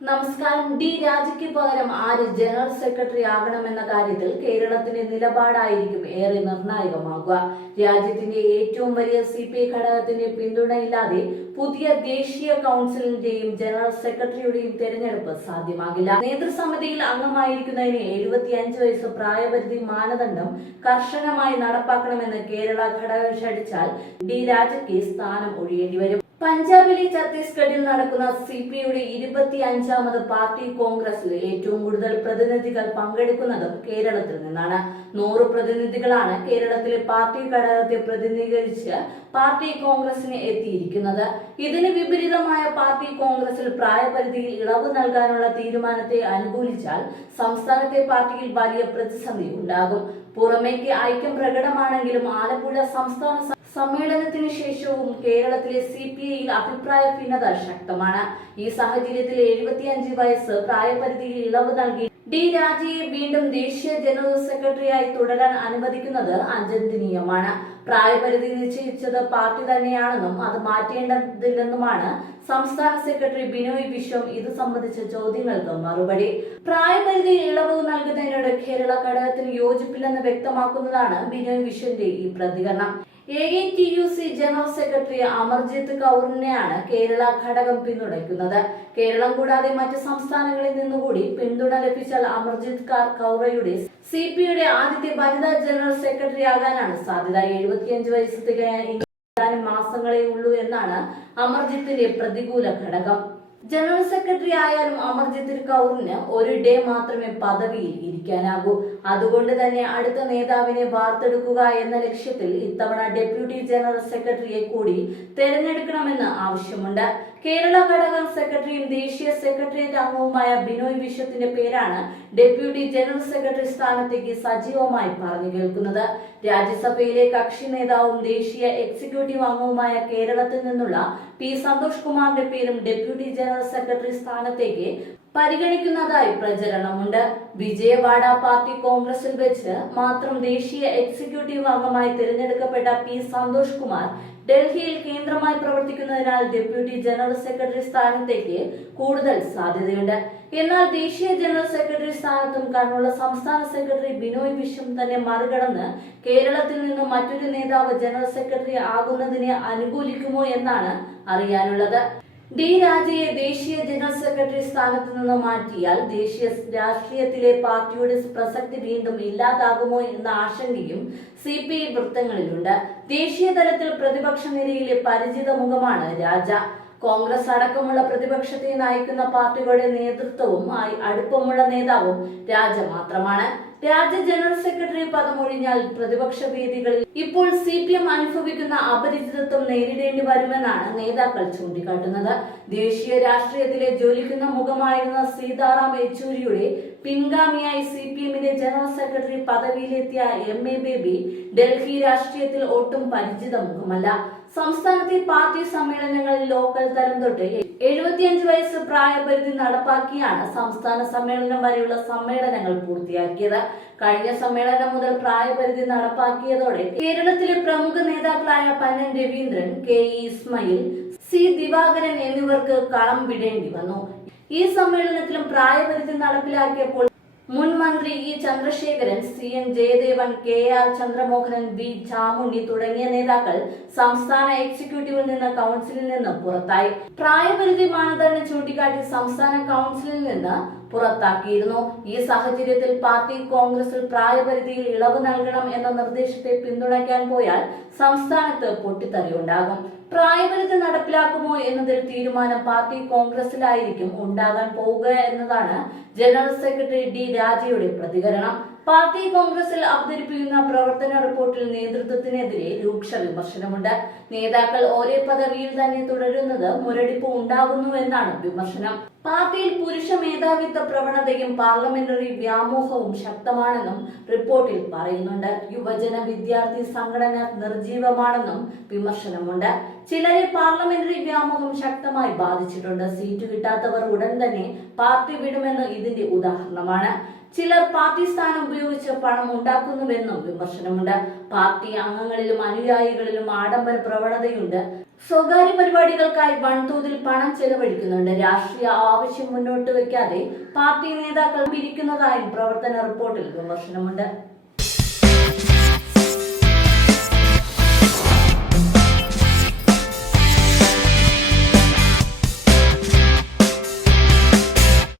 നമസ്കാരം. ഡി രാജയ്ക്ക് പകരം ആര് ജനറൽ സെക്രട്ടറി ആകണമെന്ന കാര്യത്തിൽ കേരളത്തിന്റെ നിലപാടായിരിക്കും ഏറെ നിർണായകമാകുക. രാജ്യത്തിന്റെ ഏറ്റവും വലിയ CPI ഘടകത്തിന്റെ പിന്തുണയില്ലാതെ പുതിയ ദേശീയ കൗൺസിലിന്റെയും ജനറൽ സെക്രട്ടറിയുടെയും തെരഞ്ഞെടുപ്പ് സാധ്യമാകില്ല. നേതൃസമിതിയിൽ അംഗമായിരിക്കുന്നതിന് 75 വയസ്സ് പ്രായപരിധി മാനദണ്ഡം കർശനമായി നടപ്പാക്കണമെന്ന് കേരള ഘടകം ക്ഷണിച്ചാൽ ഡി രാജയ്ക്ക് സ്ഥാനം ഒഴിയേണ്ടി വരും. പഞ്ചാബിലെ ഛത്തീസ്ഗഡിൽ നടക്കുന്ന CPIയുടെ 25ാമത് പാർട്ടി കോൺഗ്രസിൽ ഏറ്റവും കൂടുതൽ പ്രതിനിധികൾ പങ്കെടുക്കുന്നതും കേരളത്തിൽ നിന്നാണ്. 100 പ്രതിനിധികളാണ് കേരളത്തിലെ പാർട്ടി ഘടകത്തെ പ്രതിനിധീകരിച്ച് പാർട്ടി കോൺഗ്രസിന് എത്തിയിരിക്കുന്നത്. ഇതിന് വിപരീതമായ പാർട്ടി കോൺഗ്രസിൽ പ്രായപരിധിയിൽ ഇളവ് നൽകാനുള്ള തീരുമാനത്തെ അനുകൂലിച്ചാൽ സംസ്ഥാനത്തെ പാർട്ടിയിൽ വലിയ പ്രതിസന്ധി ഉണ്ടാകും. പുറമേക്ക് ഐക്യം പ്രകടമാണെങ്കിലും ആലപ്പുഴ സംസ്ഥാന സമ്മേളനത്തിന് ശേഷവും കേരളത്തിലെ CPIയിൽ അഭിപ്രായ ഭിന്നത ശക്തമാണ്. ഈ സാഹചര്യത്തിൽ 75 വയസ്സ് പ്രായപരിധിയിൽ ഇളവ് നൽകി ഡി രാജയെ വീണ്ടും ദേശീയ ജനറൽ സെക്രട്ടറിയായി തുടരാൻ അനുവദിക്കുന്നത് അചിന്തനീയമാണ്. പ്രായപരിധി നിശ്ചയിച്ചത് പാർട്ടി തന്നെയാണെന്നും അത് മാറ്റേണ്ടതില്ലെന്നുമാണ് സംസ്ഥാന സെക്രട്ടറി ബിനോയ് വിശ്വം ഇത് സംബന്ധിച്ച ചോദ്യങ്ങൾക്ക് മറുപടി. പ്രായപരിധി ഇളവ് നൽകുന്നതിനോട് കേരള ഘടകത്തിന് യോജിപ്പില്ലെന്ന് വ്യക്തമാക്കുന്നതാണ് ബിനോയ് വിശ്വന്റെ ഈ പ്രതികരണം. AATUC ജനറൽ സെക്രട്ടറി അമർജിത്ത് കൗറിനെയാണ് കേരള ഘടകം പിന്തുണയ്ക്കുന്നത്. കേരളം കൂടാതെ മറ്റ് സംസ്ഥാനങ്ങളിൽ നിന്നുകൂടി പിന്തുണ ലഭിച്ചാൽ അമർജിത്ത് കൗറയുടെ CPIയുടെ ആദ്യത്തെ വനിതാ ജനറൽ സെക്രട്ടറി ആകാനാണ് സാധ്യത. 75 വയസ്സ് തികയാൻ മാസങ്ങളേ ഉള്ളൂ എന്നാണ് അമർജിത്തിന്റെ പ്രതികൂല ഘടകം. ജനറൽ സെക്രട്ടറി ആയാലും അമർജിത്ത് കൗറിന് ഒരു ഡേ മാത്രമേ പദവിയിൽ ഇരിക്കാനാകൂ. അതുകൊണ്ട് തന്നെ അടുത്ത നേതാവിനെ വാർത്തെടുക്കുക എന്ന ലക്ഷ്യത്തിൽ ഇത്തവണ ഡെപ്യൂട്ടി ജനറൽ സെക്രട്ടറിയെ കൂടി തെരഞ്ഞെടുക്കണമെന്ന് ആവശ്യമുണ്ട്. കേരള ഘടകം സെക്രട്ടറിയും ദേശീയ സെക്രട്ടേറിയറ്റ് അംഗവുമായ ബിനോയ് വിശ്വത്തിന്റെ പേരാണ് ഡെപ്യൂട്ടി ജനറൽ സെക്രട്ടറി സ്ഥാനത്തേക്ക് സജീവമായി പറഞ്ഞു കേൾക്കുന്നത്. രാജ്യസഭയിലെ കക്ഷി നേതാവും ദേശീയ എക്സിക്യൂട്ടീവ് അംഗവുമായ കേരളത്തിൽ നിന്നുള്ള P സന്തോഷ് കുമാറിന്റെ പേരും ഡെപ്യൂട്ടി ജനറൽ സെക്രട്ടറി സ്ഥാനത്തേക്ക് പരിഗണിക്കുന്നതായി പ്രചരണമുണ്ട്. വിജയവാഡ പാർട്ടി കോൺഗ്രസിൽ വെച്ച് മാത്രം ദേശീയ എക്സിക്യൂട്ടീവ് അംഗമായി തിരഞ്ഞെടുക്കപ്പെട്ട P സന്തോഷ് കുമാർ ഡൽഹിയിൽ കേന്ദ്രമായി പ്രവർത്തിക്കുന്നതിനാൽ ഡെപ്യൂട്ടി ജനറൽ സെക്രട്ടറി സ്ഥാനത്തേക്ക് കൂടുതൽ സാധ്യതയുണ്ട്. എന്നാൽ ദേശീയ ജനറൽ സെക്രട്ടറി സ്ഥാനത്തും കണ്ണുള്ള സംസ്ഥാന സെക്രട്ടറി ബിനോയ് വിശ്വം തന്നെ മറികടന്ന് കേരളത്തിൽ നിന്ന് മറ്റൊരു നേതാവ് ജനറൽ സെക്രട്ടറി ആകുന്നതിനെ അനുകൂലിക്കുമോ എന്നാണ് അറിയാനുള്ളത്. ഡി രാജയെ ദേശീയ ജനറൽ സെക്രട്ടറി സ്ഥാനത്ത് നിന്ന് മാറ്റിയാൽ ദേശീയ രാഷ്ട്രീയത്തിലെ പാർട്ടിയുടെ പ്രസക്തി വീണ്ടും ഇല്ലാതാകുമോ എന്ന ആശങ്കയും CPI വൃത്തങ്ങളിലുണ്ട്. ദേശീയ തലത്തിൽ പ്രതിപക്ഷ നിരയിലെ പരിചിത മുഖമാണ് രാജ. കോൺഗ്രസ് അടക്കമുള്ള പ്രതിപക്ഷത്തെ നയിക്കുന്ന പാർട്ടികളുടെ നേതൃത്വവും അടുപ്പമുള്ള നേതാവും രാജ മാത്രമാണ്. രാജ ജനറൽ സെക്രട്ടറി പദം ഒഴിഞ്ഞാൽ പ്രതിപക്ഷ വേദികളിൽ ഇപ്പോൾ CPM അനുഭവിക്കുന്ന അപരിചിതത്വം നേരിടേണ്ടി വരുമെന്നാണ് നേതാക്കൾ ചൂണ്ടിക്കാട്ടുന്നത്. ദേശീയ രാഷ്ട്രീയത്തിലെ ജ്വലിക്കുന്ന മുഖമായിരുന്ന സീതാറാം യെച്ചൂരിയുടെ പിൻഗാമിയായി CPMന്റെ ജനറൽ സെക്രട്ടറി പദവിയിലെത്തിയ MA ബേബി ഡൽഹി രാഷ്ട്രീയത്തിൽ ഒട്ടും പരിചിത മുഖമല്ല. സംസ്ഥാനത്തെ പാർട്ടി സമ്മേളനങ്ങളിൽ ലോക്കൽ തലം തൊട്ട് 75 വയസ്സ് പ്രായപരിധി നടപ്പാക്കിയാണ് സംസ്ഥാന സമ്മേളനം വരെയുള്ള സമ്മേളനങ്ങൾ പൂർത്തിയാക്കിയത്. കഴിഞ്ഞ സമ്മേളനം മുതൽ പ്രായപരിധി നടപ്പാക്കിയതോടെ കേരളത്തിലെ പ്രമുഖ നേതാക്കളായ പന്നൻ രവീന്ദ്രൻ, KE ഇസ്മയിൽ, C ദിവാകരൻ എന്നിവർക്ക് കളം വിടേണ്ടി വന്നു. ഈ സമ്മേളനത്തിലും പ്രായപരിധി നടപ്പിലാക്കിയപ്പോൾ മുൻ മന്ത്രി E Chandrasekharan, CN Jayadevan, KR Chandramohanan, V Chamundi തുടങ്ങിയ നേതാക്കൾ സംസ്ഥാന എക്സിക്യൂട്ടീവിൽ നിന്ന് കൗൺസിലിൽ നിന്ന് പുറത്തായി. പ്രായപരിധി മാനദണ്ഡം ചൂണ്ടിക്കാട്ടി സംസ്ഥാന കൗൺസിലിൽ നിന്ന് പുറത്താക്കിയിരുന്നു. ഈ സാഹചര്യത്തിൽ പാർട്ടി കോൺഗ്രസിൽ പ്രായപരിധിയിൽ ഇളവ് നൽകണം എന്ന നിർദ്ദേശത്തെ പിന്തുണയ്ക്കാൻ പോയാൽ സംസ്ഥാനത്ത് പൊട്ടിത്തെറിയുണ്ടാകും. പ്രായപരിധി നടപ്പിലാക്കുമോ എന്നതിൽ തീരുമാനം പാർട്ടി കോൺഗ്രസിലായിരിക്കും ഉണ്ടാകാൻ പോവുക എന്നതാണ് ജനറൽ സെക്രട്ടറി ഡി രാജയുടെ പ്രതികരണം. പാർട്ടി കോൺഗ്രസിൽ അവതരിപ്പിക്കുന്ന പ്രവർത്തന റിപ്പോർട്ടിൽ നേതൃത്വത്തിനെതിരെ രൂക്ഷ വിമർശനമുണ്ട്. നേതാക്കൾ ഒരേ പദവിയിൽ തന്നെ തുടരുന്നത് മുരടിപ്പ് ഉണ്ടാകുന്നുവെന്നാണ് വിമർശനം. പാർട്ടിയിൽ പുരുഷ മേധാവിത്വ പ്രവണതയും പാർലമെന്ററി വ്യാമോഹവും ശക്തമാണെന്നും റിപ്പോർട്ടിൽ പറയുന്നുണ്ട്. യുവജന വിദ്യാർത്ഥി സംഘടന നിർജീവമാണെന്നും വിമർശനമുണ്ട്. ചിലരെ പാർലമെന്ററി വ്യാമോഹം ശക്തമായി ബാധിച്ചിട്ടുണ്ട്. സീറ്റ് കിട്ടാത്തവർ ഉടൻ തന്നെ പാർട്ടി വിടുമെന്ന് ഇതിന്റെ ഉദാഹരണമാണ്. ചിലർ പാർട്ടി സ്ഥാനം ഉപയോഗിച്ച് പണം ഉണ്ടാക്കുന്നുവെന്നും വിമർശനമുണ്ട്. പാർട്ടി അംഗങ്ങളിലും അനുയായികളിലും ആഡംബര പ്രവണതയുണ്ട്. സ്വകാര്യ പരിപാടികൾക്കായി വൻതോതിൽ പണം ചെലവഴിക്കുന്നുണ്ട്. രാഷ്ട്രീയ ആവശ്യം മുന്നോട്ട് വയ്ക്കാതെ പാർട്ടി നേതാക്കൾ പിരിക്കുന്നതായും പ്രവർത്തന റിപ്പോർട്ടിൽ വിമർശനമുണ്ട്.